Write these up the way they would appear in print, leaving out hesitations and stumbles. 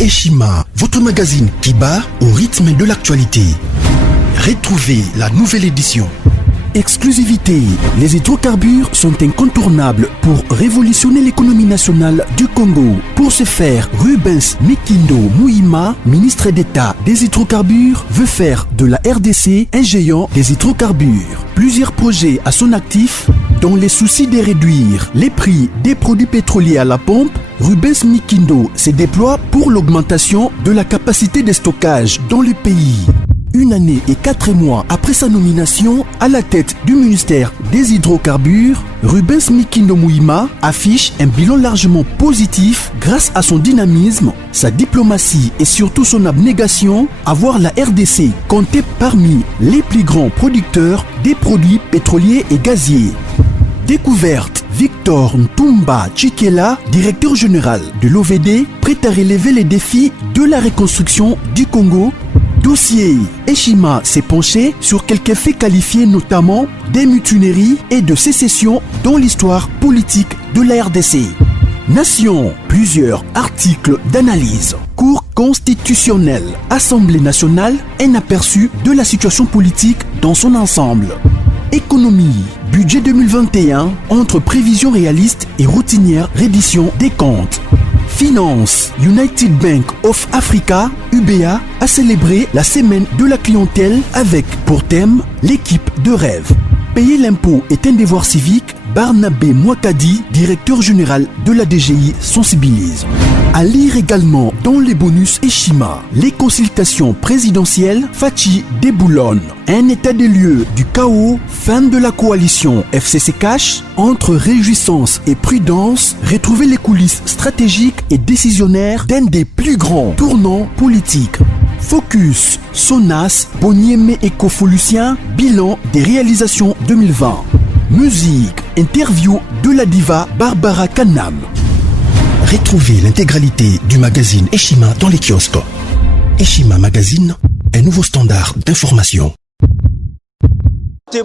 Eshima, votre magazine qui bat au rythme de l'actualité. Retrouvez la nouvelle édition. Exclusivité, les hydrocarbures sont incontournables pour révolutionner l'économie nationale du Congo. Pour ce faire, Rubens Mikindo Mouima, ministre d'État des hydrocarbures, veut faire de la RDC un géant des hydrocarbures. Plusieurs projets à son actif, dans les soucis de réduire les prix des produits pétroliers à la pompe. Rubens Mikindo se déploie pour l'augmentation de la capacité de stockage dans le pays. Une année et 4 mois après sa nomination à la tête du ministère des hydrocarbures, Rubens Mikindo Mouima affiche un bilan largement positif grâce à son dynamisme, sa diplomatie et surtout son abnégation à voir la RDC compter parmi les plus grands producteurs des produits pétroliers et gaziers. Découverte, Victor Ntumba Chikela, directeur général de l'OVD, prêt à relever les défis de la reconstruction du Congo. Dossier, Eshima s'est penché sur quelques faits qualifiés notamment des mutineries et de sécession dans l'histoire politique de la RDC. Nation, plusieurs articles d'analyse. Cour constitutionnelle, Assemblée nationale, un aperçu de la situation politique dans son ensemble. Économie, budget 2021, entre prévisions réalistes et routinières reddition des comptes. Finance, United Bank of Africa, UBA, a célébré la semaine de la clientèle avec pour thème l'équipe de rêve. Payer l'impôt est un devoir civique. Barnabé Mwakadi, directeur général de la DGI, sensibilise. À lire également dans les bonus Eshima, les consultations présidentielles Fachi Déboulonne, un état des lieux du chaos, fin de la coalition FCC Cash, entre réjouissance et prudence, retrouver les coulisses stratégiques et décisionnaires d'un des plus grands tournants politiques. Focus, Sonas, Bonieme Écofolucien, bilan des réalisations 2020. Musique, interview de la diva Barbara Kanam. Retrouvez l'intégralité du magazine Eshima dans les kiosques. Eshima Magazine, un nouveau standard d'information.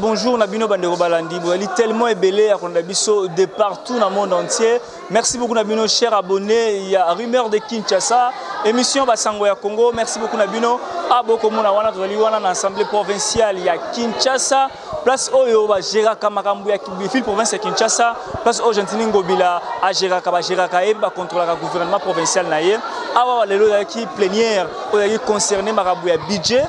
Bonjour, Nabino Bandero Balandi. Vous allez tellement ébélé à Kondabiso de partout dans le monde entier. Merci beaucoup, Nabino, chers abonnés. Il y a Rumeur de Kinshasa, émission Basango ya Congo. Merci beaucoup, Nabino. Aboko Mona Wana, vous allez voir l'Assemblée provinciale. Il y a Kinshasa. Place Oyo, Gérard Kamakambu, ville province de Kinshasa. Place Oyo, Gentini Ngobila, à Gérard Kaeba, contre le gouvernement provincial. Awa, le qui plénière, qui concerné Marabou ya budget.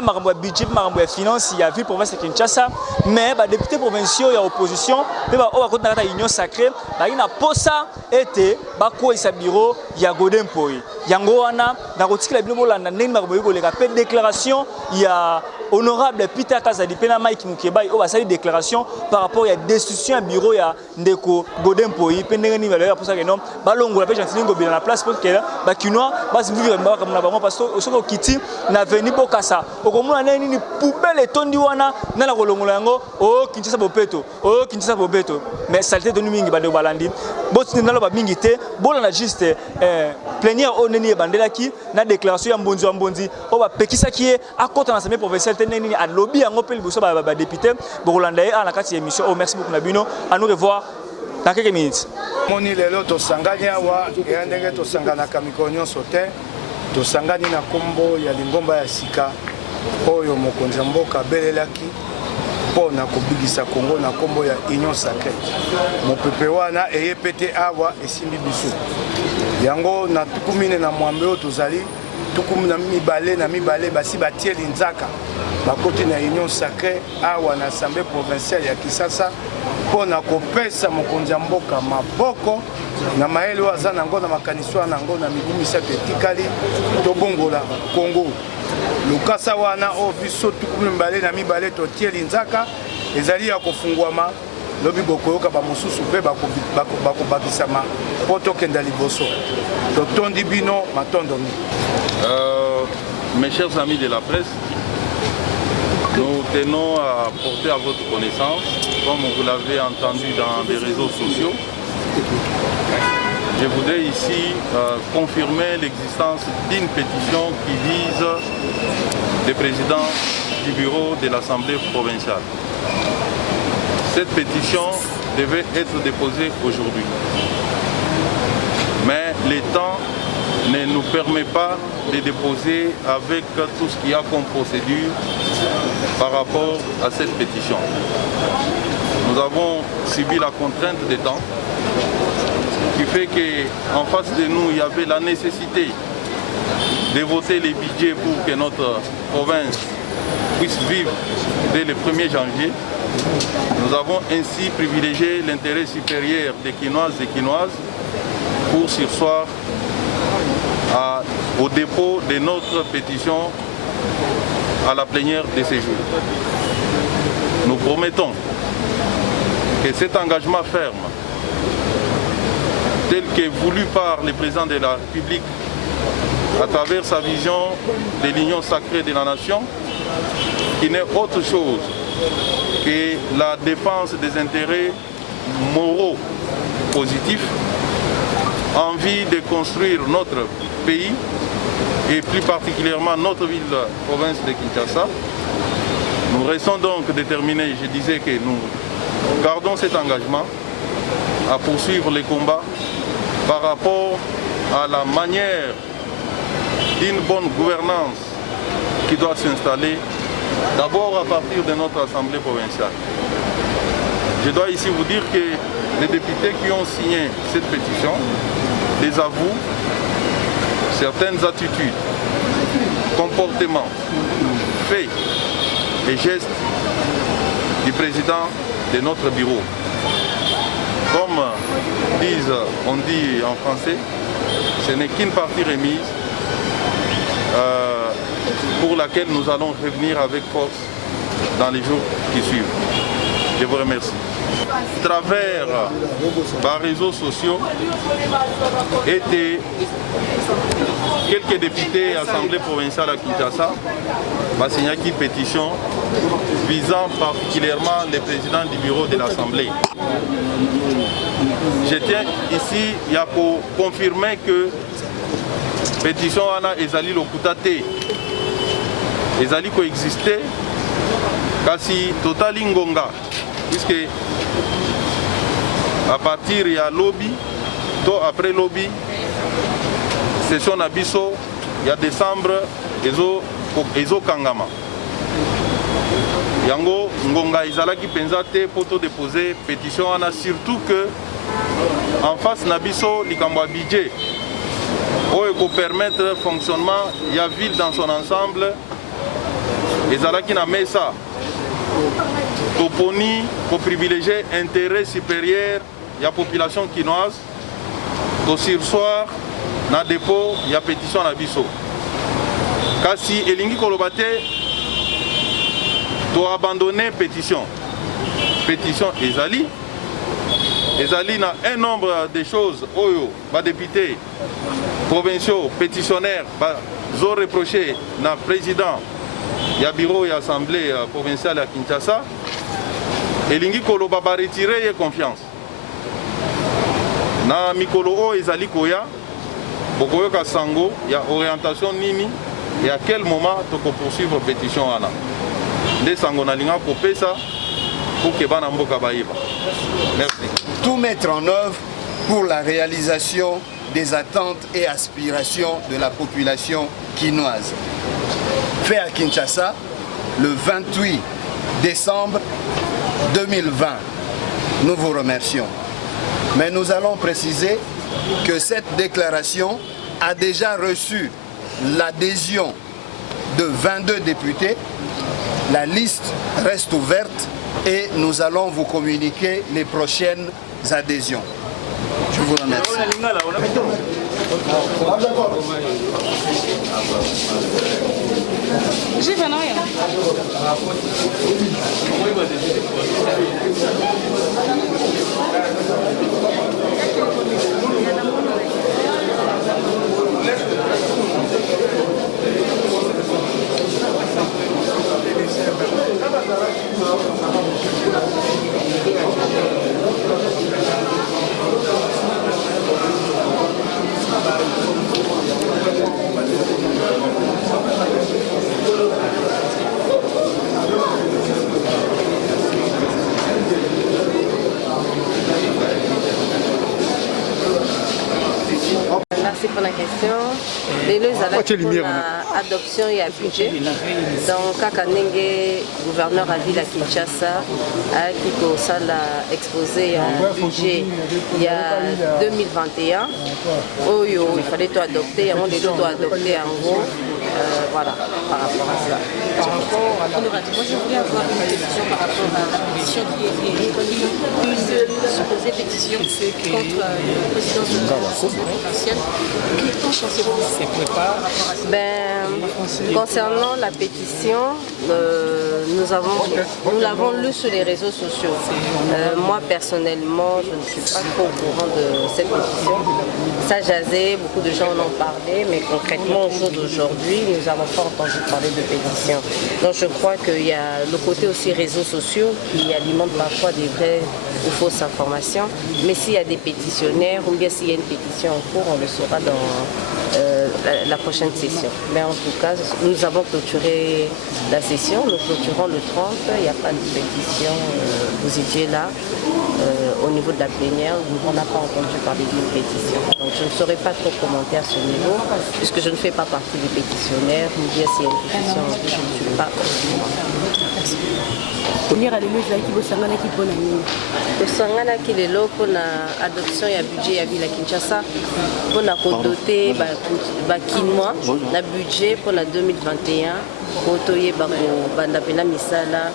Marabou ya budget, Marabou ya finance, il y a ville province de Kinshasa. Mais les députés provinciaux, il y a opposition. Mais il y a union sacrée. Il y a posa été, il y a bureau, il y a Godin Poi. Yangoana, dans le déclaration, il y a honorable Peter Kazadi Penamai qui nous a une déclaration par rapport à la destruction du bureau de Godin Poi. Pour ça que non, Balongo la gentille dans la place pour que les Kinois vivent parce que Kiti n'a venu pour Kassa. Au moment où une poubelle est tondue dans la Rolongolango, oh Kinshasa Bopeto, oh Kinshasa Bopeto. Mais saleté de Numingi Bade Balandi. Bon, tu n'as pas mingité, bon, on a juste plénière au Neni Bandelaki, na déclaration ya Mbonzi wa Mbonzi, on va pékisa qui est à côté de l'Assemblée provinciale, teneni à lobby, en opel, bosso, député, Bourlandaï, à la carte émission. Oh, merci beaucoup, Nabino. À nous revoir dans quelques minutes. Moni lelo to sanganya wa yandenge to sangana kamikonyo sote to sangani na kombo ya lingomba ya sika oyo mokonzi mboka belelaki pona kobigisa Congo na kombo ya union sacrée mopepe wana eyepete awa esimbi biso yango na tukumine na mwambe o tozali tukumina mibale basi batieli nzaka bakoti na union sacrée awa na assemblée provinciale ya Kisasa pona kopesa mokonzi mboka maboko na maelo aza nango na makanisi nango na migumisa etikali tobongola Congo lukasa wana o biso tukumina na mibale totieli nzaka ezali ya kofungwama lobi bokoyoka bamosusu pe bakobakisama po tokenda liboso totondi bino matondomi. Mes chers amis de la presse, nous tenons à porter à votre connaissance, comme vous l'avez entendu dans les réseaux sociaux, je voudrais ici confirmer l'existence d'une pétition qui vise le président du bureau de l'Assemblée provinciale. Cette pétition devait être déposée aujourd'hui. Mais les temps ne nous permet pas de déposer avec tout ce qu'il y a comme procédure par rapport à cette pétition. Nous avons subi la contrainte des temps qui fait qu'en face de nous, il y avait la nécessité de voter les budgets pour que notre province puisse vivre dès le 1er janvier. Nous avons ainsi privilégié l'intérêt supérieur des Quinoises et Quinoises pour surseoir au dépôt de notre pétition à la plénière de ce jour. Nous promettons que cet engagement ferme, tel que voulu par le président de la République à travers sa vision de l'union sacrée de la nation, qui n'est autre chose que la défense des intérêts moraux positifs, en vue de construire notre pays et plus particulièrement notre ville-province de Kinshasa. Nous restons donc déterminés, je disais que nous gardons cet engagement à poursuivre les combats par rapport à la manière d'une bonne gouvernance qui doit s'installer d'abord à partir de notre Assemblée provinciale. Je dois ici vous dire que les députés qui ont signé cette pétition désavouent certaines attitudes, comportements, faits et gestes du président de notre bureau. Comme on dit en français, ce n'est qu'une partie remise pour laquelle nous allons revenir avec force dans les jours qui suivent. Je vous remercie. À travers les réseaux sociaux étaient quelques députés à l'Assemblée provinciale à Kinshasa ont signé une pétition visant particulièrement le président du bureau de l'Assemblée. Je tiens ici pour confirmer que la pétition Anna Ezali Lokutate Ezali coexistait kasi Totali Ngonga, puisque à partir il y a lobby, tout après lobby, session Nabiso, il y a décembre, Ezo Kangama. Yango Ngonga Izalaki Penzate pour déposer pétition, surtout que en face Nabiso, l'Ikambwa budget, pour permettre le fonctionnement, il y a ville dans son ensemble, Ezalaki na Mesa. Toponi pour privilégier intérêt supérieur de la population quinoise, to sursoir na dépôt il y a pétition na biso. Kasi elingi kolobate to abandonner pétition. Pétition ezali na un nombre de choses oyo ba députés provinciaux pétitionnaires ba zo reproché na président il y a bureau et assemblée provinciale à Kinshasa. Et lingi kolo baba retirer confiance. Na mikolo o ezali koya bokoyo ka sango ya orientation nini et à quel moment to ko poursuivre pétition ana. Nde sango na linga ko pesa pour que bana mboka bayiba. Merci. Tout mettre en œuvre pour la réalisation des attentes et aspirations de la population quinoise. Fait à Kinshasa le 28 décembre 2020. Nous vous remercions. Mais nous allons préciser que cette déclaration a déjà reçu l'adhésion de 22 députés. La liste reste ouverte et nous allons vous communiquer les prochaines adhésions. Je vous remercie. merci pour la question. Les adoption et budget. Donc, quand gouverneur à ville à Kinshasa, qui a exposé un budget il y a 2021, il fallait tout adopter, on doit adopter en gros. Voilà, par rapport à ça. Moi, je voulais avoir une question par rapport à la pétition qui est une supposée pétition contre le président de l'Assemblée provinciale. Qu'en pensez-vous? Concernant la pétition, nous l'avons lu sur les réseaux sociaux. Moi, personnellement, je ne suis pas trop au courant de cette pétition. Ça jasait, beaucoup de gens en ont parlé, mais concrètement, au jour d'aujourd'hui, nous n'avons pas entendu parler de pétition. Donc je crois qu'il y a le côté aussi réseaux sociaux qui alimentent parfois des vraies ou fausses informations. Mais s'il y a des pétitionnaires ou bien s'il y a une pétition en cours, on le saura dans la prochaine session. Mais en tout cas, nous avons clôturé la session, nous clôturons le 30, il n'y a pas de pétition, vous étiez là. Au niveau de la plénière, on n'a pas entendu parler d'une pétition. Donc je ne saurais pas trop commenter à ce niveau, puisque je ne fais pas partie des pétitionnaires, ni bien s'il y a une pétition, je ne suis pas au courant. tosanganaki lelo mpona adoption ya budget ya ville ya Kinshasa mpona kodote bakinois na budget mpona 2021 po toyeba kobanda mpena misala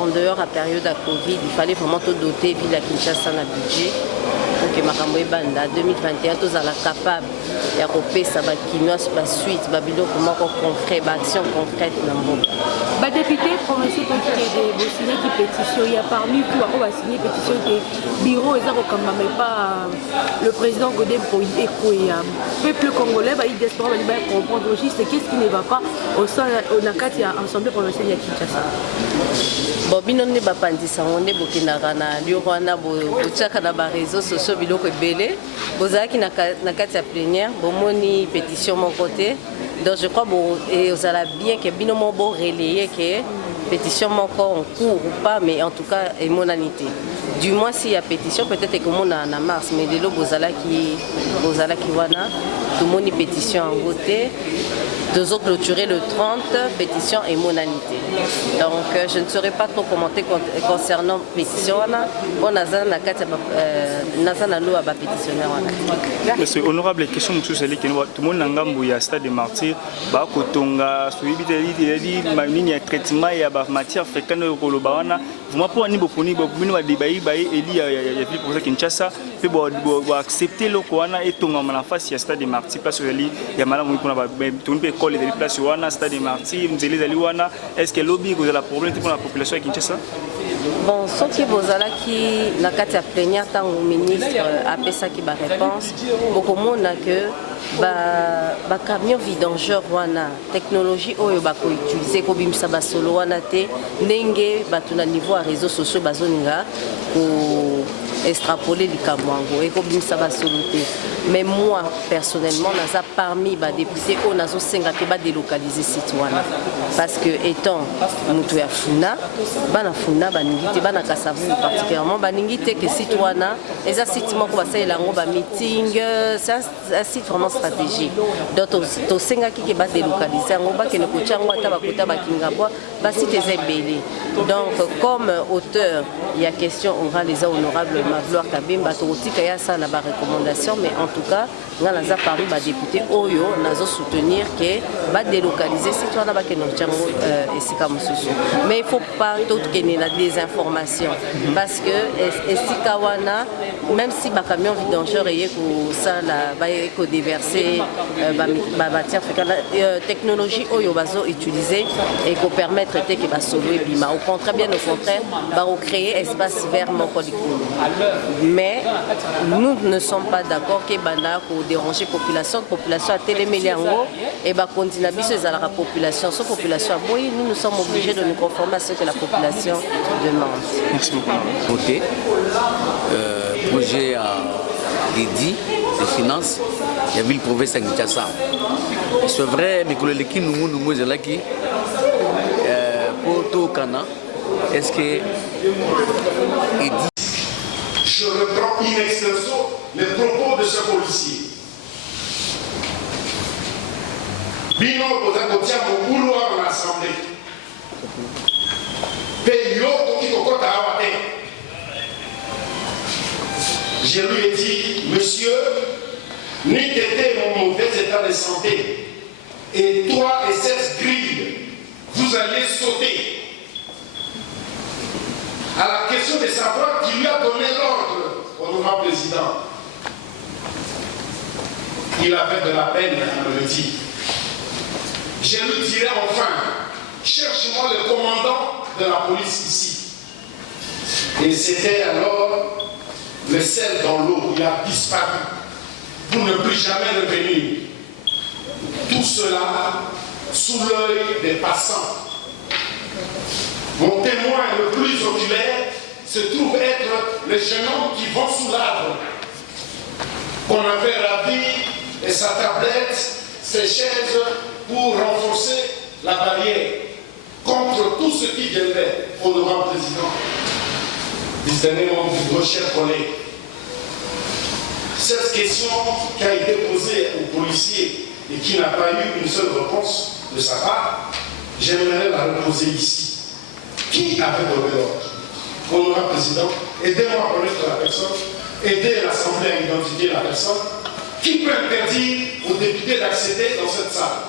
en dehors ya période ya Covid. Il fallait vraiment todoter ville ya Kinshasa na budget que makambo ebanda 2021 tozala capable ya kopesa bakinois basuite babiloko moko concret baaction concrète na mboka. Député provincial qui signé qui pétition, il y a parmi tout on va signer pétition que bureau et ça comme même pas le président Godin pour peuple congolais il diaspora va comprendre juste qu'est-ce qui ne va pas au sein au nakati ya assemblée provinciale ya Kinshasa. Bon bino ne ba pandisa ngonde bokinaka na liokwana botiaka na ba réseaux sociaux biloko ebele bozalaki na kati ya plénière bomoni pétition mon côté. Donc je crois que vous allez bien que bino mo bo relayer que pétition encore en cours ou pas, mais en tout cas est monanité. Du moins s'il y a pétition peut-être que mon en mars, mais de l'eau bozala qui wana tout le monde pétition en voté. Deux autres clôturés le 30, pétition et monanité. Donc je ne saurais pas trop commenter concernant pétition. On a un pétitionnaire. Monsieur honorable, question que tout le monde n'a pas stade de martyr, bakotonga, suivi de traitement et matière fréquente au Lobana. Vous m'appelez à niveau poni, vous m'avez dit Eli y a vu pour ça Kinshasa, puis vous accepter le Koana et tonga en face il y a stade de martyr place où il y a madame pour les places wana stade de martyr nzeli zali wana est-ce que lobby vous avez la problème pour la population de Kinshasa? Bon, ce qui vous a là qui na kati ya plénière tant au ministre a ça qui ba réponse beaucoup monde que ba camion vidangeur wana technologie oyo ba ko utiliser ko bimisa ba solo wana te ndenge batu na niveau à réseaux sociaux bazoninga ko extrapoler du Kamwango et ko bimisa ba solo te. Mais moi personnellement naza parmi ba députés o nazo senga ke ba délocaliser site wana parce que étant mutu ya funa bana funa baningite bana kasavu particulièrement baningite que site wana eza site moko basalela ngo ba meeting c'est un site vraiment stratégique. Donc to senga ki ke ba délocaliser ngo ba ke ne ko tshangwa ta ba kota ba kingabwa ba site ezebele. Donc comme auteur il y a question orale les honorables Magloire Kabimba to tika ya ça na ba recommandation mais en tout cas nga naza parmi ba député oyo nazo soutenir que ba délocaliser site wana ba ke no tshangwa esika mususu. Mais il faut pas tout que ni la désinformation parce que esika wana même si ba camion vidangeur eye ko ça la ba ko déverser ba matière fécale technologie oyo bazo utiliser et ko permettre que ba solo bima au contraire bien au contraire ba recréer espace vert moko likolo. Mais nous ne sommes pas d'accord que banda ko déranger population a télémélé yango et ba continuer biso ezalaka population so population boy nous sommes obligés de nous conformer à ce que la population demande. Merci beaucoup. Côté projet dédié des finances, il y a ville province à Kinshasa. C'est vrai, mais que le qui nous est là qui pour tout Cana, est-ce que je reprends in extenso les propos de ce policier. bino boza kotia mokulu awa na assemblée mpe yo okoki kokota awa te. Je lui ai dit, monsieur, n'eût été mon mauvais état de santé, et toi et cette grille, vous alliez sauter. À la question de savoir qui lui a donné l'ordre, honorable président, il avait de la peine à me le dire. Je lui dirai enfin, cherche-moi le commandant de la police ici. Et c'était alors le sel dans l'eau, il a disparu pour ne plus jamais revenir. Tout cela sous l'œil des passants. Mon témoin le plus oculaire se trouve être le jeune homme qui vend sous l'arbre, qu'on avait ravi, et sa tablette, ses chaises pour renforcer la barrière contre tout ce qui viendrait, honorable président. Discerner mon plus cher collègue. Cette question qui a été posée aux policiers et qui n'a pas eu une seule réponse de sa part, j'aimerais la reposer ici. Qui avait donné l'ordre? Honorable président, aidez-moi à connaître la personne, aidez l'Assemblée à identifier la personne. Qui peut interdire aux députés d'accéder dans cette salle,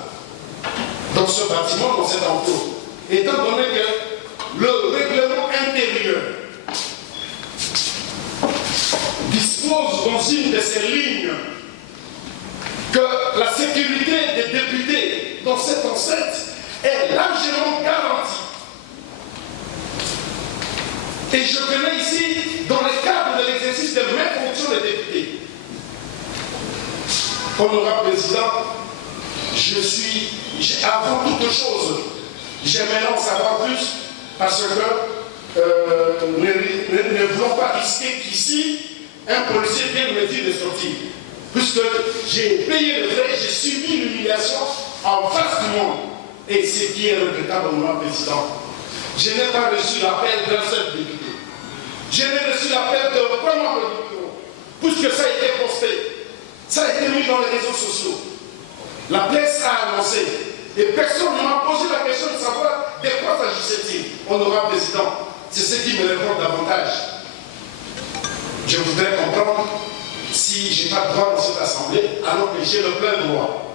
dans ce bâtiment, dans cet enclos, étant donné que le règlement intérieur dispose dans une de ces lignes que la sécurité des députés dans cette enceinte est largement garantie. Et je connais ici, dans le cadre de l'exercice de mes fonctions de député, honorable président, avant toute chose, j'aimerais en savoir plus parce que ne voulons pas risquer qu'ici, un policier vienne me dire de sortir. Puisque j'ai payé le frais, j'ai subi l'humiliation en face du monde. Et ce qui est regrettable, honorable président, je n'ai pas reçu l'appel d'un seul député. Je n'ai reçu l'appel de aucun membre du bureau, puisque ça a été posté. Ça a été mis dans les réseaux sociaux. La presse a annoncé. Et personne ne m'a posé la question de savoir de quoi s'agissait-il. Honorable président, c'est ce qui me répond davantage. Je voudrais comprendre si je n'ai pas de droit dans cette assemblée, alors que j'ai le plein droit.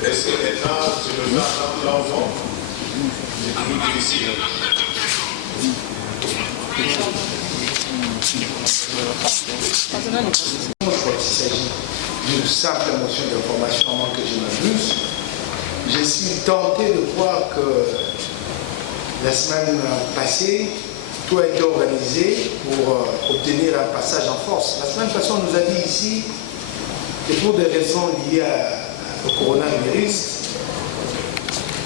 Est-ce que maintenant, tu me fais entendre l'enfant? C'est plus difficile. Je crois qu'il s'agit d'une simple motion d'information, à moins que je m'abuse. Je suis tenté de croire que la semaine passée, tout a été organisé pour obtenir un passage en force. La semaine passée, on nous a dit ici que pour des raisons liées au coronavirus,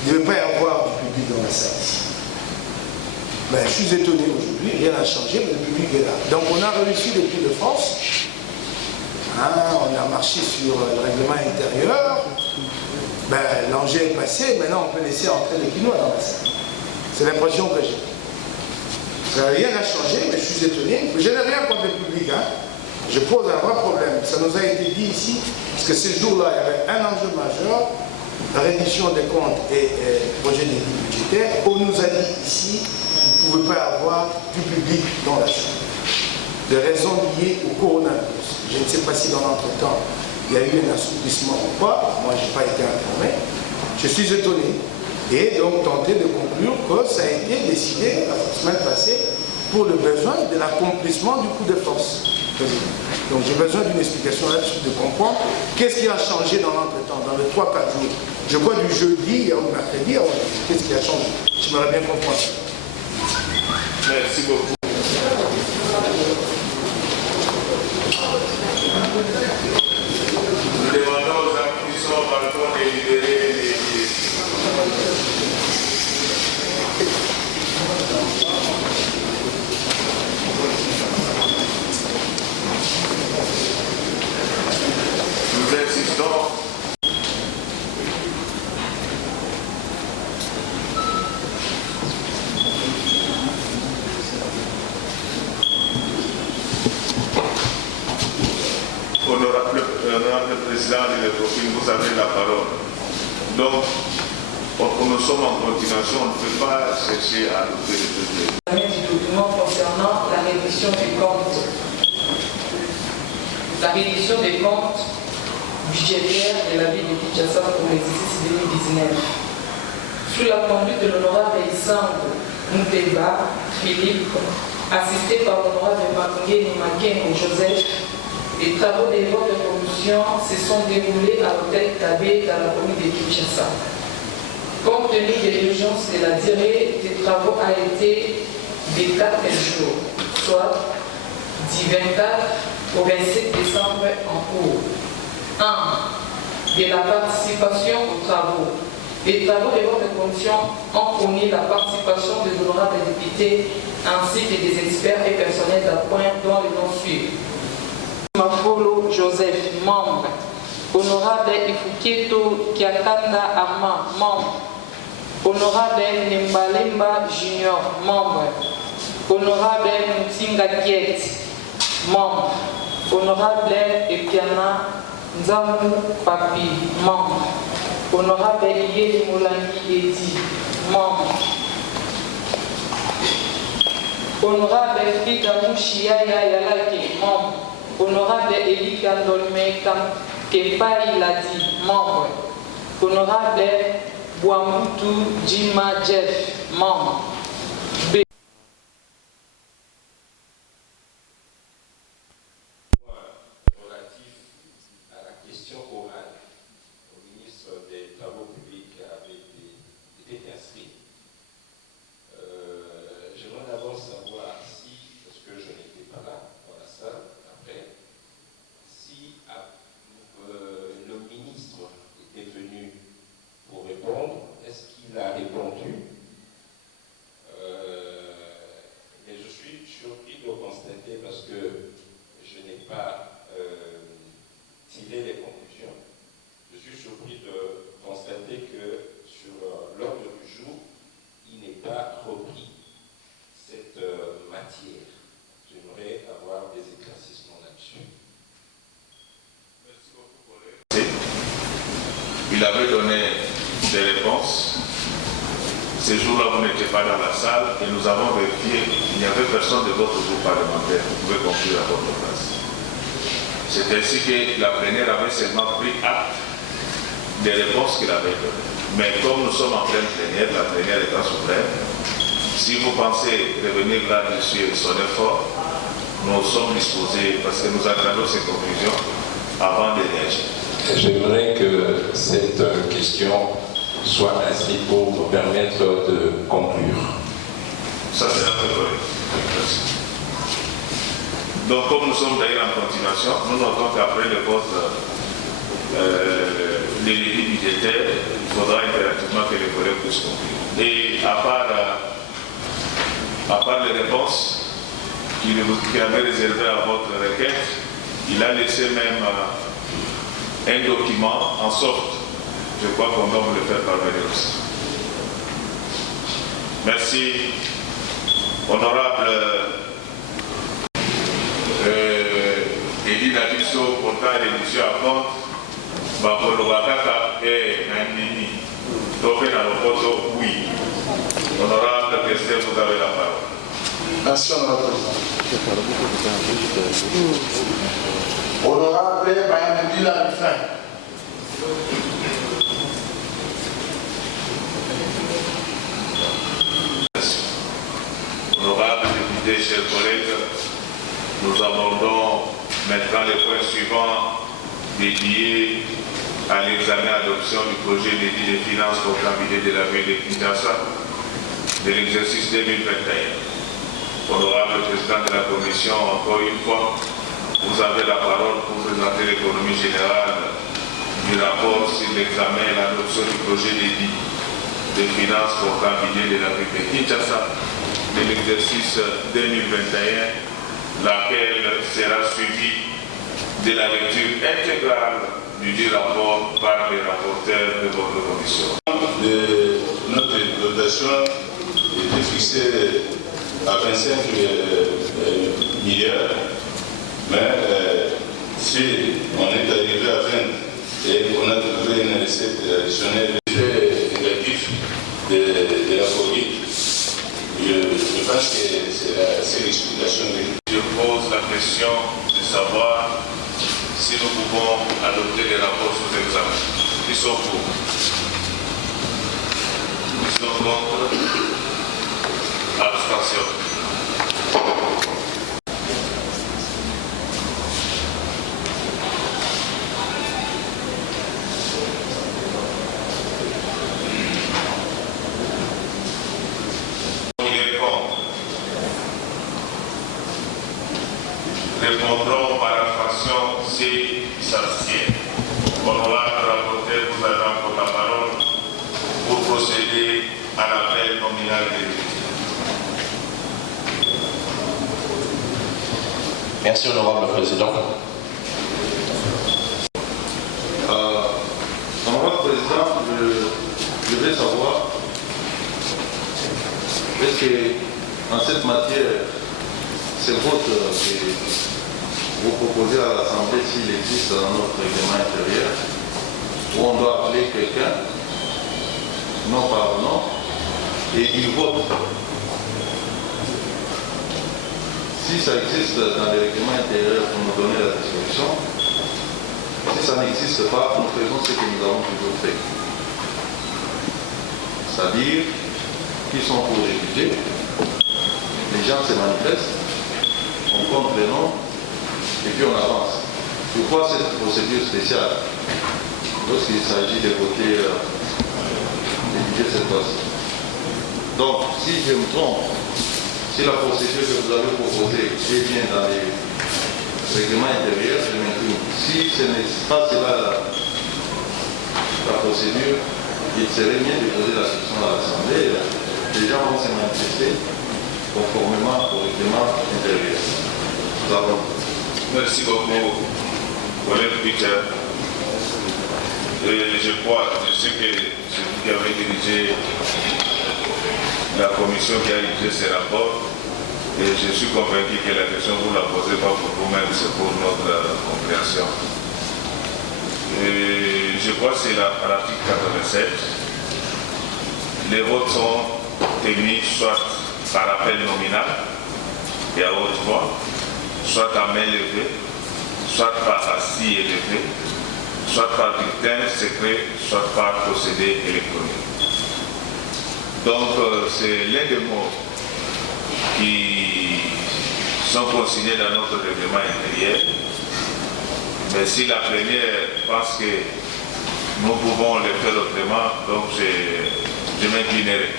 il ne devait pas y avoir du public dans la salle. Ben, je suis étonné aujourd'hui, rien n'a changé, mais le public est là. Donc on a réussi depuis de France. On a marché sur le règlement intérieur. Ben, l'enjeu est passé, maintenant on peut laisser entrer les Quinois dans la salle. C'est l'impression que j'ai. Rien n'a changé, mais je suis étonné. Je n'ai rien contre le public. Je pose un vrai problème. Ça nous a été dit ici, parce que ces jours-là, il y avait un enjeu majeur, la reddition des comptes et projet de vie budgétaire. On nous a dit ici, vous ne pouvez pas avoir du public dans la salle. Des raisons liées au coronavirus. Je ne sais pas si dans l'entretemps, il y a eu un assouplissement ou pas. Moi, je n'ai pas été informé. Je suis étonné. Et donc tenté de conclure que ça a été décidé la semaine passée pour le besoin de l'accomplissement du coup de force. Donc j'ai besoin d'une explication là-dessus, de comprendre qu'est-ce qui a changé dans l'entretemps, dans les 3-4 jours. Je vois du jeudi au mercredi, qu'est-ce qui a changé? J'aimerais bien comprendre ça. Merci beaucoup. Nous demandons aux amis qui sont au balcon de libérer les billets. Nous insistons. président de l'Ecofin, vous avez la parole. Donc, nous sommes en continuation, on ne peut pas chercher à adopter les choses. Du document concernant la réduction des comptes. La réduction des comptes budgétaires de la ville de Kinshasa pour l'exercice 2019. Sous la conduite de l'honorable Isandre Mouteba Philippe, assisté par l'honorable Makongeni Makengo Joseph, les travaux des votes de commission se sont déroulés à l'hôtel Tabé dans la commune de Kinshasa. Compte tenu de l'urgence de la durée des travaux a été de 4 jours, soit du 24 au 27 décembre en cours. 1. De la participation aux travaux. Les travaux de votre commission ont fourni la participation des honorables députés ainsi que des experts et personnels d'appoint dont les noms suivent. Mafolo Joseph, membre. Honorable Ifukieto Kiakanda Armand, membre. Honorable Nembalemba Junior, membre. Honorable Mutsinga Kiet, membre. Honorable Epiana Nzamou Papi, membre. Honorable Yeli Molangi Edi, membre. Honorable Frida Mouchiaya Yalake, membre. Honorable Eli Kandolme Kepai Ladi, membre. Honorable Bouamoutou Jima Jeff, membre. Il avait donné des réponses. Ces jours-là, vous n'étiez pas dans la salle et nous avons vérifié. Il n'y avait personne de votre groupe parlementaire. Vous pouvez conclure à votre place. C'est ainsi que la plénière avait seulement pris acte des réponses qu'il avait données. Mais comme nous sommes en pleine plénière, la plénière étant souveraine, si vous pensez revenir là-dessus et sonner fort, nous sommes disposés parce que nous attendons ces conclusions avant de réagir. J'aimerais que cette question soit inscrite pour nous permettre de conclure. Ça, c'est un peu correct. Donc, comme nous sommes d'ailleurs en continuation, nous notons qu'après le vote des délits budgétaires, il faudra impérativement que les collègues puissent conclure. Et à part les réponses qu'il avait réservées à votre requête, il a laissé même un document en sorte, je crois qu'on doit vous le faire parvenir aussi. Merci. Honorable Elie Nabiso, portant l'édition à compte, Bakolo Bakaka et Nandini, Topé Nalopoto, oui. Honorable Christian, vous avez la parole. Merci, honorable président. Honorable Bayamudila Rufin. Honorable député, chers collègues, nous abordons maintenant les points suivants dédiés à l'examen et adoption du projet dédié des finances pour cabinet de la ville de Kinshasa de l'exercice 2021. Honorable président de la commission, encore une fois, vous avez la parole pour présenter l'économie générale du rapport sur l'examen et l'adoption du projet dédié des finances pour cabinet de la ville de Kinshasa de l'exercice 2021, laquelle sera suivie de la lecture intégrale du rapport par les rapporteurs de votre commission. Notre dotation était fixée à 25 milliards, mais si on est arrivé à 20 additionnel négatif de la Covid. Je pense que c'est l'explication. Je pose la question de savoir si nous pouvons adopter les rapports sous examen. Qui sont pour? Qui sont contre? Abstention. Répondrons par la fraction C qui s'abstient. Honorable rapporteur, vous avez encore la parole pour procéder à l'appel nominal des députés. Merci, honorable président. Honorable président, je voudrais savoir, est-ce que en cette matière, c'est votre que vous proposez à l'Assemblée s'il existe dans notre règlement intérieur, où on doit appeler quelqu'un, non par nom, et il vote. Si ça existe dans les règlements intérieurs pour nous donner la disposition, si ça n'existe pas, nous faisons ce que nous avons toujours fait. C'est-à-dire qu'ils sont pour les budgets, les gens se manifestent, on compte les noms et puis on avance. Pourquoi cette procédure spéciale lorsqu'il s'agit de voter les budgets cette fois-ci? Donc, si je me trompe, si la procédure que vous avez proposée est bien dans les règlements intérieurs, je m'incline. Si ce n'est pas cela la procédure, il serait bien de poser la question à l'Assemblée. Les gens vont se manifester conformément au règlement intérieur. Merci beaucoup, collègue Peter. Je sais que c'est vous qui avez dirigé la commission qui a dirigé ces rapports et je suis convaincu que la question vous ne la posez pas pour vous-même, c'est pour notre compréhension. Et je crois que c'est à l'article 87. Les votes sont tenus soit par appel nominal et à haute voix, soit à main levée, soit par assis élevé, soit par bulletin secret, soit par procédé électronique. Donc c'est l'un des mots qui sont consignés dans notre règlement intérieur. Mais si la première pense que nous pouvons le faire autrement, donc je m'inclinerai.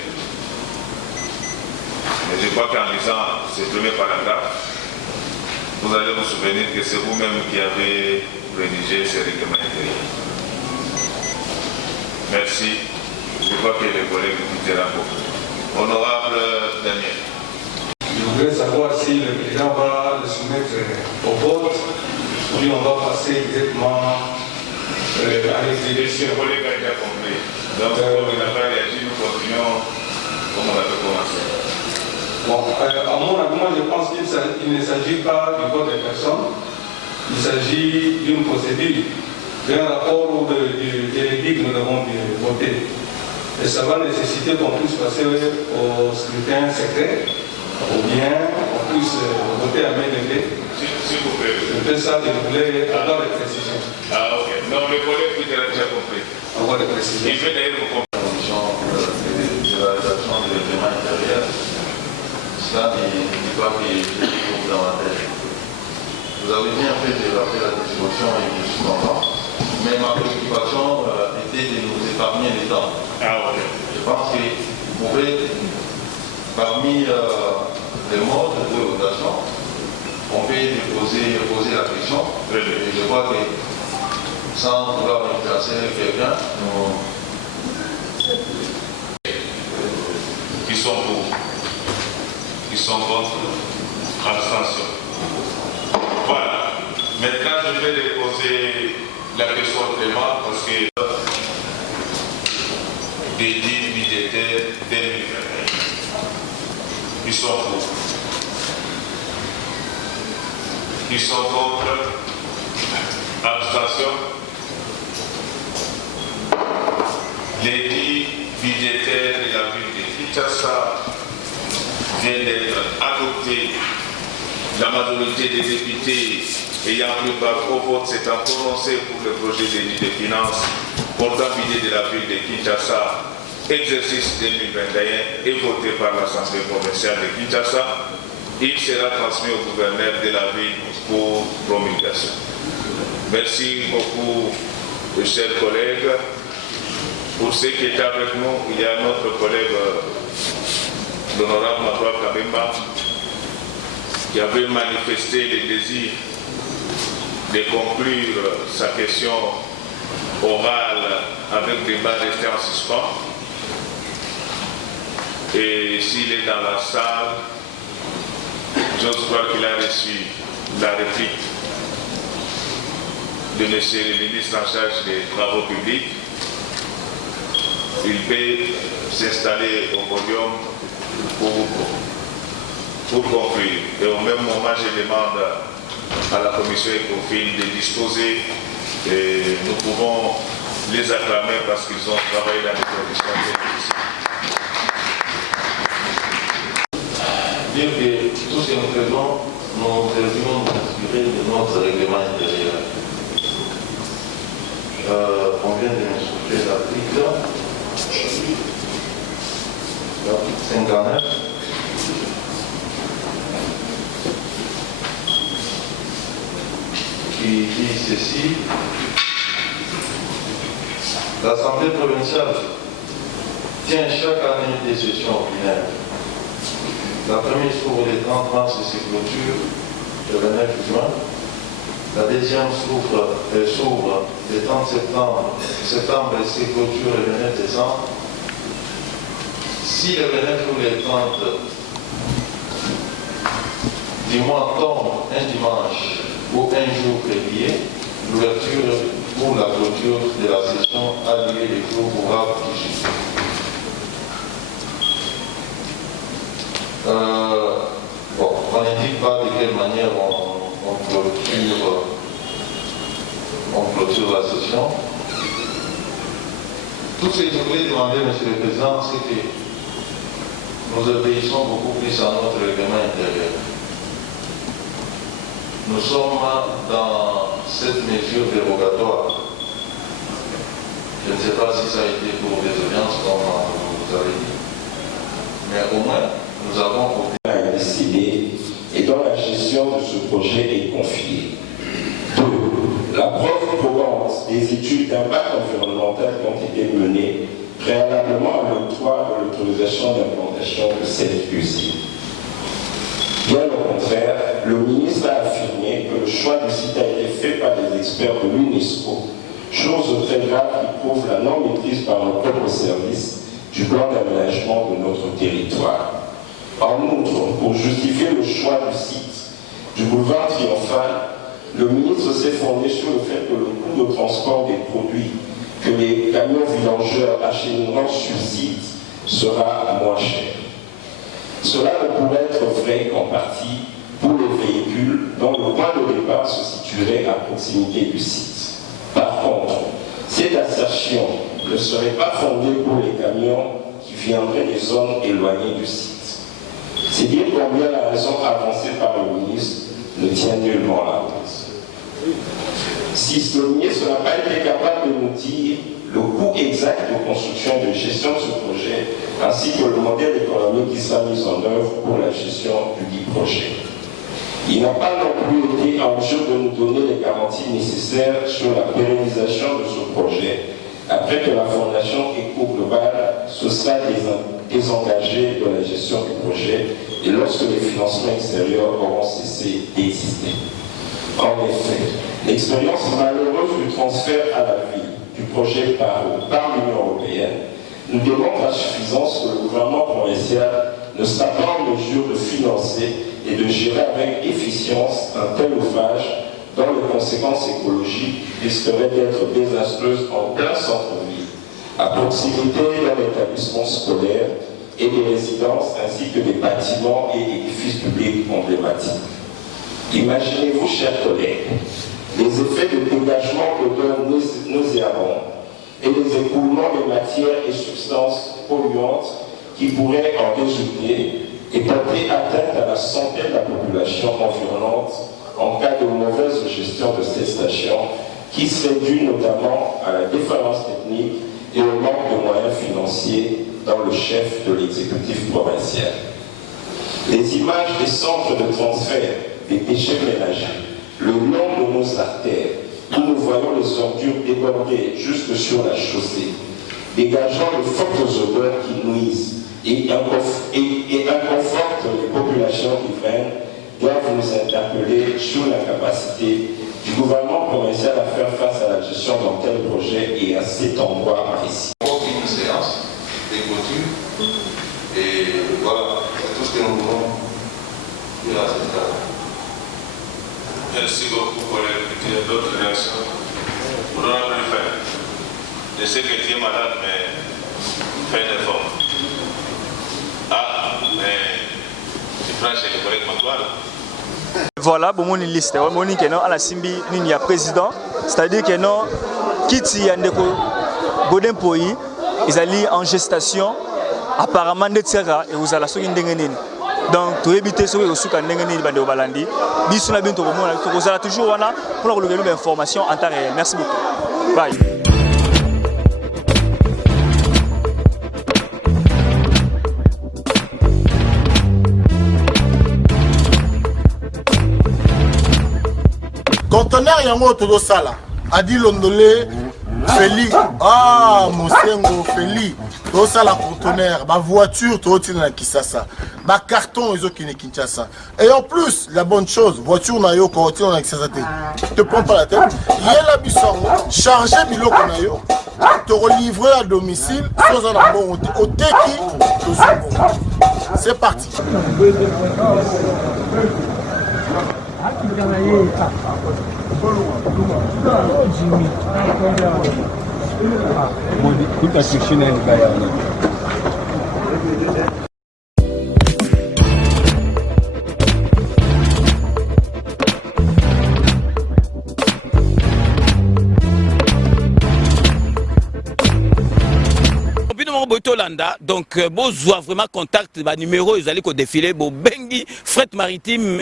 Mais je crois qu'en lisant ce premier paragraphe, vous allez vous souvenir que c'est vous-même qui avez rédigé ce règlement intérieur. Merci. Je crois que les collègues vous diront beaucoup. Honorable Daniel. Je voudrais savoir si le président va le soumettre au vote ou on va passer directement à l'exécution. Le collègue a déjà compris. Donc, comme il n'a pas réagi, nous continuons comme on avait commencé. Bon, à mon argument, je pense qu'il ne s'agit pas du vote des personnes, il s'agit d'une procédure, d'un rapport ou de l'édit que nous devons voter. Et ça va nécessiter qu'on puisse passer au scrutin secret, ou bien on puisse voter à main levée. S'il vous plaît. Je fais ça, je voulais avoir des précisions. Ah, ok. Non, le collègue vous a déjà compris. Avoir des précisions. Il fait d'ailleurs vous comprendre. De la rédaction du règlement intérieur, cela n'est pas que j'ai dans ma tête. Vous avez bien fait de rappeler la discussion et je suis content, mais ma préoccupation était de nous épargner le temps. Ah, ok. Je pense que vous pouvez, parmi les modes de votation, on peut poser la question. Et je crois que sans vouloir influencer quelqu'un, Qui sont pour, qui sont contre, abstention. Voilà. Maintenant, je vais déposer la question autrement parce que des dits budgétaires 2021. Ils sont pour. Ils sont contre. Abstention. l'édit budgétaire de la ville de Kinshasa vient d'être adopté. La majorité des députés ayant pris part au vote s'étant prononcé pour le projet d'édit de finances portant budget de la ville de Kinshasa, exercice 2021 et voté par l'Assemblée provinciale de Kinshasa, il sera transmis au gouverneur de la ville pour promulgation. Merci beaucoup, chers collègues. Pour ceux qui étaient avec nous, il y a notre collègue, l'honorable Matoua Kabemba, qui avait manifesté le désir de conclure sa question orale avec débat resté en suspens. Et s'il est dans la salle, j'ose croire qu'il a reçu la réplique de M. le ministre en charge des Travaux publics. Il peut s'installer au podium pour conclure. Et au même moment, je demande à la commission ECOFIN de disposer et nous pouvons les acclamer parce qu'ils ont travaillé dans des conditions très difficiles. Bien que tout ce que nous faisons, nous devons nous inspirer de notre règlement intérieur. On vient de nous souffler l'article 59. Qui dit ceci: l'Assemblée provinciale tient chaque année des sessions ordinaires. La première s'ouvre le 30 mars et se clôture le 29 juin. La deuxième s'ouvre le 30 septembre et se clôture le 29 décembre. Si le 29 ou le 30 du mois tombe un dimanche ou un jour férié, l'ouverture ou la clôture de la session a lieu le jour ouvrable qui suit. On n'indique pas de quelle manière on clôture la session. Tout ce que je voulais demander, M. le Président, c'est que nous obéissons beaucoup plus à notre règlement intérieur. Nous sommes dans cette mesure dérogatoire. Je ne sais pas si ça a été pour des audiences, comme vous avez dit, mais au moins, nous avons décidé et dont la gestion de ce projet est confiée. 2. La preuve probante des études d'impact environnemental qui ont été menées préalablement à l'octroi de l'autorisation d'implantation de cette usine. Bien au contraire, le ministre a affirmé que le choix du site a été fait par les experts de l'UNESCO, chose très grave qui prouve la non-maîtrise par nos propres services du plan d'aménagement de notre territoire. En outre, pour justifier le choix du site du boulevard Triomphal, le ministre s'est fondé sur le fait que le coût de transport des produits que les camions vidangeurs achemineront sur site sera moins cher. Cela ne pourrait être vrai qu'en partie pour les véhicules dont le point de départ se situerait à proximité du site. Par contre, cette assertion ne serait pas fondée pour les camions qui viendraient des zones éloignées du site. C'est dire combien la raison avancée par le ministre ne tient nullement la route. Si le ministre n'a pas été capable de nous dire le coût exact de construction et de gestion de ce projet, ainsi que le modèle économique qui sera mis en œuvre pour la gestion du dit projet. Il n'a pas non plus été en mesure de nous donner les garanties nécessaires sur la pérennisation de ce projet, après que la Fondation Éco-Global se sera désengagée de la gestion du projet et lorsque les financements extérieurs auront cessé d'exister. En effet, l'expérience malheureuse du transfert à la ville du projet par l'Union européenne nous démontre à suffisance que le gouvernement provincial ne sera pas en mesure de financer et de gérer avec efficience un tel ouvrage dont les conséquences écologiques risqueraient d'être désastreuses en plein centre-ville, à proximité d'un établissement scolaire et des résidences ainsi que des bâtiments et édifices publics emblématiques. Imaginez-vous, chers collègues, les effets de dégagement d'odeurs nauséabondes et les écoulements de matières et substances polluantes qui pourraient en résulter et porter atteinte à la santé de la population environnante en cas de mauvaise gestion de ces stations, qui serait due notamment à la défaillance technique et au manque de moyens financiers dans le chef de l'exécutif provincial. Les images des centres de transfert des déchets ménagers le long de nos artères, où nous voyons les ordures déborder jusque sur la chaussée, dégageant de fortes odeurs qui nuisent et inconfortent les populations riveraines, doivent nous interpeller sur la capacité du gouvernement provincial à faire face à la gestion d'un tel projet et à cet endroit précis. Une séance des clôtures et voilà, c'est tout ce que nous voulons dire à cette table. Merci beaucoup pour d'autres réactions. Nous n'avons plus faire. Je sais que tu es malade, mais fais un effort. Ah, mais tu prends chez le collègue Matoile. Voilà, bon mon liste, mon ni keno ala simbi ni ya président, c'est-à-dire que non kiti ya ndeko Godin Poi, ils allaient en gestation apparemment de terra et vous allez soki ndenge nini. Donc to éviter soki osuka ndenge nini bande obalandi, biso na bintu komona to kozala toujours wana pour le gagner d'informations en temps réel. Merci beaucoup. Bye. Conteneur yango todo sala adi londolé Feli Mosengo Feli todo sala conteneur ba voiture to tina na Kisasa ba carton ezo kine Kinshasa et en plus la bonne chose voiture na yo ko tina na Kisasa te prends pas la tête yela bisongo charger biloko na yo te relivrer à domicile sans un bon oteki to zongo. C'est parti. Donc, besoin vraiment contact, numéro, ils allaient défiler, bengi, fret maritime,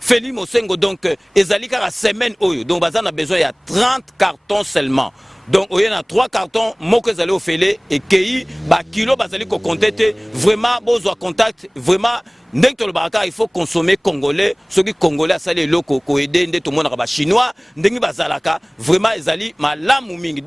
Feli Mosengo, donc, ils allaient à semaine, donc, on a besoin, il y a 30 cartons seulement. Donc, il y a 3 cartons, moi que vous allez au Félé, et qui, kilo, vous allez compter, vraiment, besoin contact, vraiment, dès que le baraka, il faut consommer congolais, ceux qui congolais, ça les locaux, aider, tout le monde, chinois, dès que vraiment, ils allaient, ma lame ou mingi.